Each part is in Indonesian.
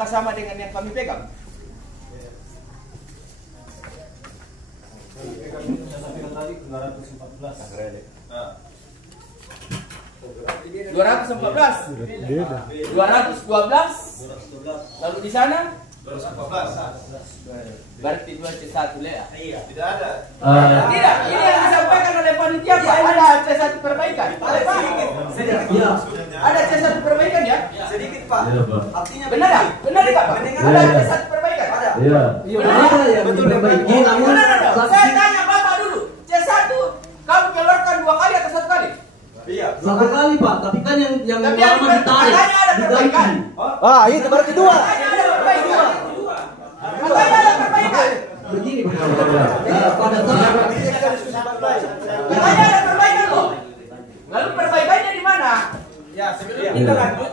apakah sama dengan yang kami pegang? Tadi 214. 212. Lalu di sana 214. berarti 2C1 Lea. Iya, tidak ada. Tidak, ini yang disampaikan oleh panitia Pak. Ada C1 perbaikan. Ada Pak. Iya. Ada C1 perbaikan ya? Sedikit Pak. Iya, Pak. Artinya Benar ya? Benar ya Pak? Ada C1 perbaikan? ada. Iya. Ada yang diperbaiki namun Saya tanya Bapak dulu. C1 kamu keluarkan 2 kali atau 1 kali? Iya. satu kali Pak, tapi kan yang Tapi yang lama ditarik, katanya ada perbaikan. diganti. Itu berarti 2. Katanya ada perbaikan. Katanya ada perbaikan. Begini Pak. Pada saat Katanya ada perbaikan loh. Lalu perbaikannya di mana? Ya, sebelum kita lanjut,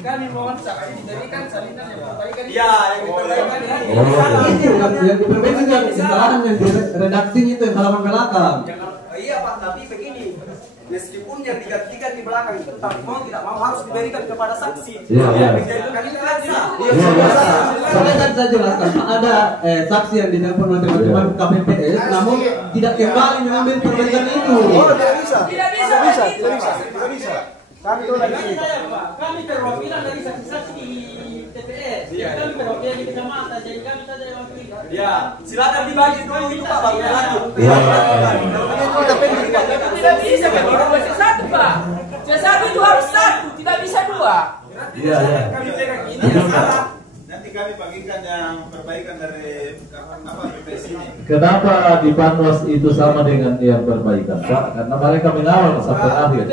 kami mohon saksi diberikan salinan yang perbaikan. Iya, yang diperbaikan ini. yang diperbaiki yang kesalahan yang di redaksi itu yang halaman belakang. Iya Pak, tapi begini. Meskipun yang digantikan di belakang itu, tapi mau tidak mau harus diberikan kepada saksi. Iya. Kan itu kan bisa. Soalnya kan saya jelaskan Pak, ada saksi yang ditelepon oleh teman-teman KPPS, namun tidak kembali mengambil perbaikan itu. Tidak bisa. Tidak bisa. Tidak bisa. Kami itu lagi. Kami perwakilan dari saksi-saksi di TPS. Kami perwakilan di kecamatan, jadi kami saja yang wakili. Ya, silakan dibagi dulu itu Pak, baru lanjut. Tidak bisa kan kita C1 Pak. C1 itu harus 1, tidak bisa 2. Iya. Kami pegang ini Betul, yang Pak. salah. Nanti kami bagikan yang perbaikan dari apa PPS ini. Kenapa di Panwas itu sama dengan yang perbaikan, Pak? Karena mereka mengawal sampai akhir.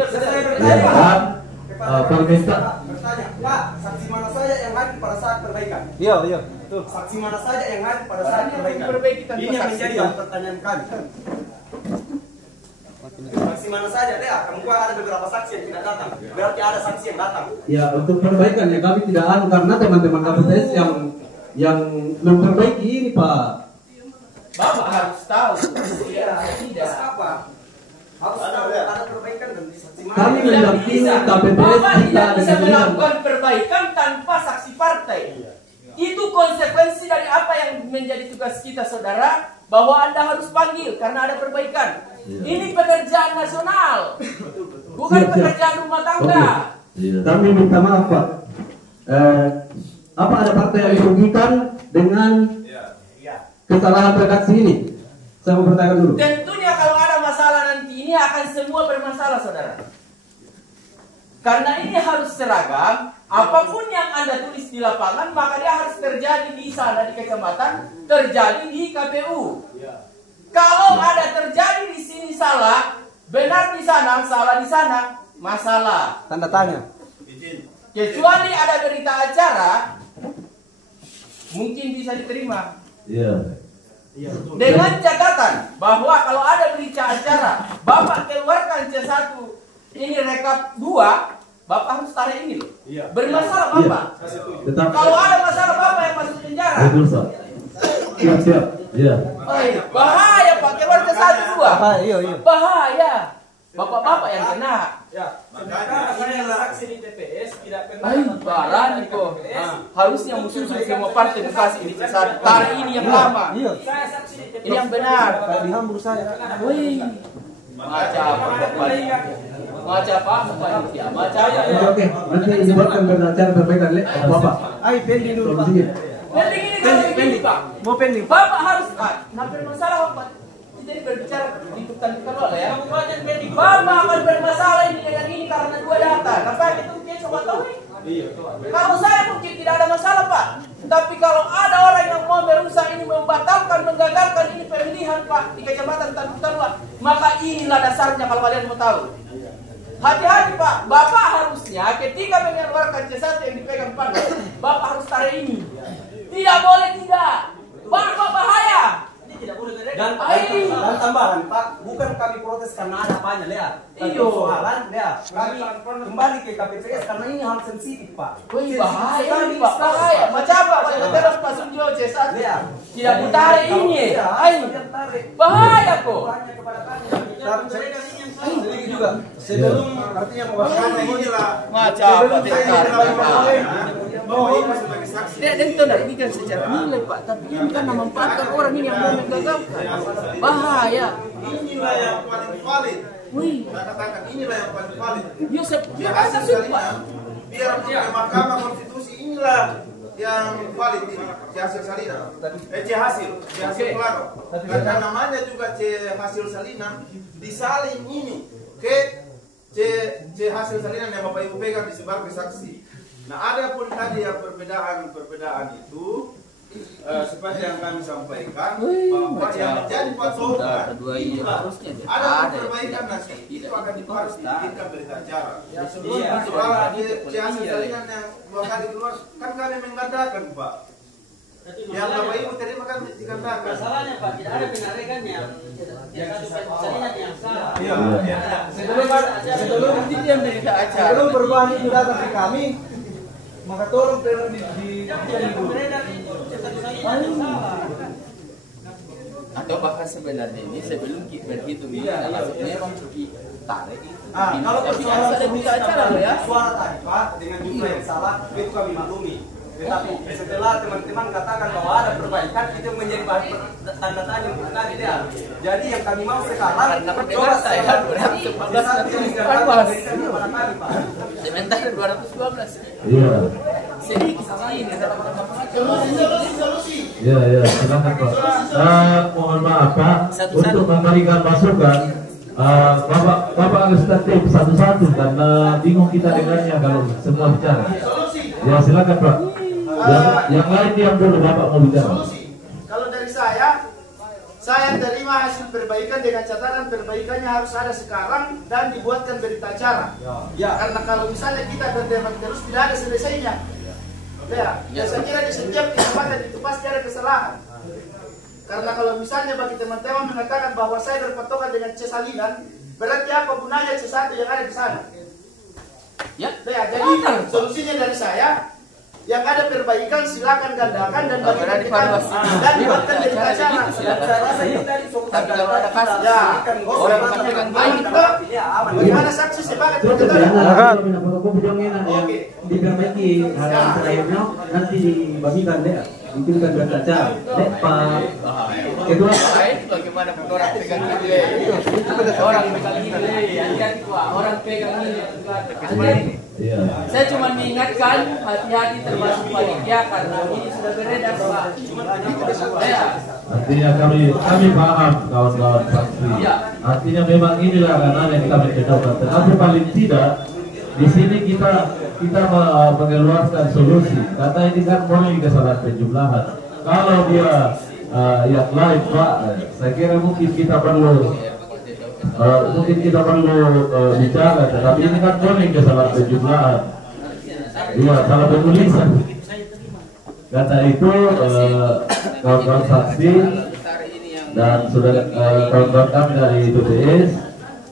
Ya kan? Permintaan. Bertanya, Pak, saksi mana saja yang hadir pada saat perbaikan? Iya. Tuh. Saksi mana saja yang hadir pada saat perbaikan? Diperbaiki tanpa Ini yang saksi. menjadi pertanyaan kami. Saksi mana saja, Lea? Kamu ada beberapa saksi yang tidak datang. Berarti ada saksi yang datang. Ya untuk perbaikan ya kami tidak anu karena teman-teman KPPS yang memperbaiki ini Pak. Bapak harus tahu. Tidak apa? Harus tahu ada perbaikan dan saksi mana. Kami Tidak mendampingi bisa. KPPS Bapak kita tidak bisa dengan melakukan perbaikan tanpa saksi partai. Itu konsekuensi dari apa yang menjadi tugas kita saudara, bahwa Anda harus panggil karena ada perbaikan. Ini pekerjaan nasional, bukan Siap. pekerjaan rumah tangga. Iya. Kami minta maaf Pak. Apa ada partai yang dirugikan dengan kesalahan redaksi ini? Saya mau bertanya dulu. Tentunya kalau ada masalah nanti ini akan semua bermasalah saudara. Karena ini harus seragam. Apapun yang Anda tulis di lapangan, maka dia harus terjadi di sana di kecamatan, terjadi di KPU. Kalau ada terjadi di sini salah, benar di sana, salah di sana, masalah. Tanda tanya. Kecuali ada berita acara, mungkin bisa diterima. Iya. Dengan catatan bahwa kalau ada berita acara, Bapak keluarkan C1, ini rekap 2, Bapak harus tarik ini loh. Bermasalah Bapak. Tetap Kalau ada masalah Bapak yang masuk penjara. Betul, Pak. Siap. Iya. Bahaya Pak, keluar C1 2. Iya. Bahaya. Bapak-bapak yang kena. Karena saya saksi di TPS tidak pernah. Barang kok. Harusnya musuh semua partai Bekasi ini C1. Tarik ini yang lama. Iya. Saya saksi di TPS. Ini yang benar. Kayak dihambur saya. Wih. Macam apa Bapak? Macam apa Bapak? Ya, macam apa? Oke, nanti dibuatkan berdasar perbaikan Bapak. Ayo pending dulu Pak. Penting ini kalau begini Pak. Mau pending. Bapak harus hampir masalah Bapak. Jadi berbicara di hutan kalau ya. Bapak akan bermasalah ini dengan ini karena 2 data. Apa itu mungkin sobat tahu? Kalau saya mungkin tidak ada masalah Pak. Tapi kalau ada orang yang mau merusak ini, membatalkan, menggagalkan ini pemilihan Pak di kecamatan Tanjung Tanua, maka inilah dasarnya kalau kalian mau tahu. Hati-hati Pak, Bapak harusnya ketika mengeluarkan C1 yang dipegang Pak, Bapak harus tarik ini. Tidak boleh tidak. Bapak bahaya. Dan tambahan Pak, bukan kami protes karena ada apanya, Lea. Iyo. Soalan, Lea. Kami kembali ke KPPS karena ini hal sensitif Pak. Wih bahaya ini Pak, bahaya. Macam apa Pak? Terus Pak Sunjo C1 tidak ditarik ini. Ayo. Bahaya kok. Sedikit juga. Sebelum artinya mewakili Inilah Macam apa? mau sebagai saksi. Dia itu merugikan secara nilai Pak, tapi ini kan memanfaatkan orang ini yang mau menggagalkan. Bahaya. Inilah yang paling valid. Wih. Saya katakan inilah yang paling valid. Yusuf, Ya hasil salinan, biar ke Mahkamah Konstitusi inilah yang valid ini, C hasil salinan. C hasil plano. Karena namanya juga C hasil salinan disalin ini ke C hasil salinan yang Bapak Ibu pegang disebar ke saksi. Nah, ada pun tadi yang perbedaan itu seperti yang kami sampaikan bahwa yang menjadi patokan ada perbaikan nanti itu akan harus dibikinkan berita acara. Soal C hasil salinan yang 2 kali keluar kan kami mengatakan Pak. Yang Bapak Ibu terima kan dikatakan. Masalahnya Pak, tidak ada penarikan yang satu salinan yang salah. Sebelum perubahan itu datang ke kami, maka tolong di Atau bahkan sebenarnya ini sebelum berhitung ini memang tarik itu. Kalau persoalan ada berita acara loh ya. suara tadi Pak dengan jumlah yang salah itu kami maklumi. Tetapi setelah teman-teman katakan bahwa ada perbaikan itu menjadi bahan tanda tanya untuk tadi dia. Jadi yang kami mau sekarang coba saya sementara 212. Iya. Sedikit ini Solusi. Ya, silakan Pak. Mohon maaf Pak, untuk memberikan masukan, Bapak harus tertib satu-satu karena bingung kita dengannya kalau semua bicara. Ya silakan Pak. Yang lain diam dulu, Bapak mau bicara. Solusi. Kalau dari saya terima hasil perbaikan dengan catatan perbaikannya harus ada sekarang dan dibuatkan berita acara. Ya. Karena kalau misalnya kita berdebat terus tidak ada selesainya. Ya, saya kira di setiap kesempatan itu pasti ada kesalahan. Karena kalau misalnya bagi teman-teman mengatakan bahwa saya berpatokan dengan C salinan, berarti apa gunanya C1 yang ada di sana? Ya, jadi solusinya dari saya, yang ada perbaikan silakan gandakan dan bagikan ke kami dan dibuatkan berita acara. Tapi kalau ada kasus orang pegang baik Bagaimana saksi sepakat diperbaiki hal terakhirnya nanti dibagikan deh, bikinkan berita acara. Pak kedua bagaimana orang pegang nilai, orang pegang nilai, orang pegang nilai. Saya cuma mengingatkan hati-hati termasuk panitia karena ini sudah beredar Pak. Artinya kami paham kawan-kawan saksi. Artinya memang inilah karena yang kita mencoba. Tetapi paling tidak di sini kita mengeluarkan solusi. Karena ini kan mulai kesalahan penjumlahan. Kalau dia yang lain Pak, saya kira mungkin kita perlu bicara. Tetapi ini kan mulai kesalahan penjumlahan. Iya, salah penulisan. Kata itu kawan-kawan saksi dan sudah kawan-kawan kami dari TPS,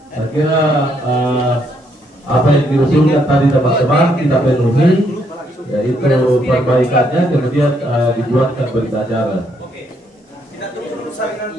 saya kira apa yang diusulkan tadi teman-teman kita penuhi, yaitu perbaikannya kemudian dibuatkan berita acara. kita tunggu salinan